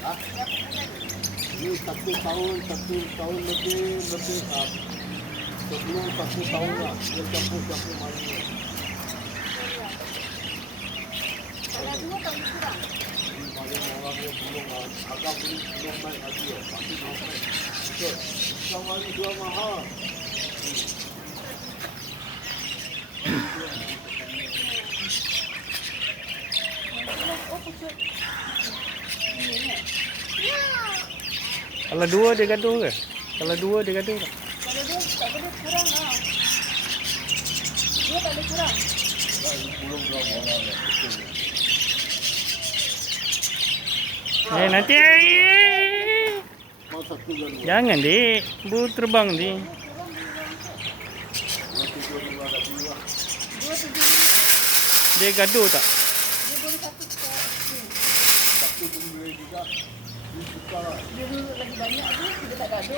Hah? Ini satu tahun lebih sebelum 1 tahun lah dia campur madu. Kalau 2 tak boleh kurang. Banyak orang yang belum agak belum naik lagi ya, masih mau naik. Betul. Selama ini jual mahal. Oh, pucuk. Kalau 2 dia gaduh ke? Kalau 2 dia gaduh tak? Kalau 2 tak boleh kurang lah. 2 tak boleh kurang. Belum berapa orang ya. Betul. Nanti Mau satu dan dua. jangan dik, bu terbang dik. Mau tiga dua lagi lah. 2 7. Dia gaduh tak? Dia boleh satu ke sini. Satu pun boleh juga. Ini suka lah. Dia dulu lagi banyak tu, dia tak gaduh.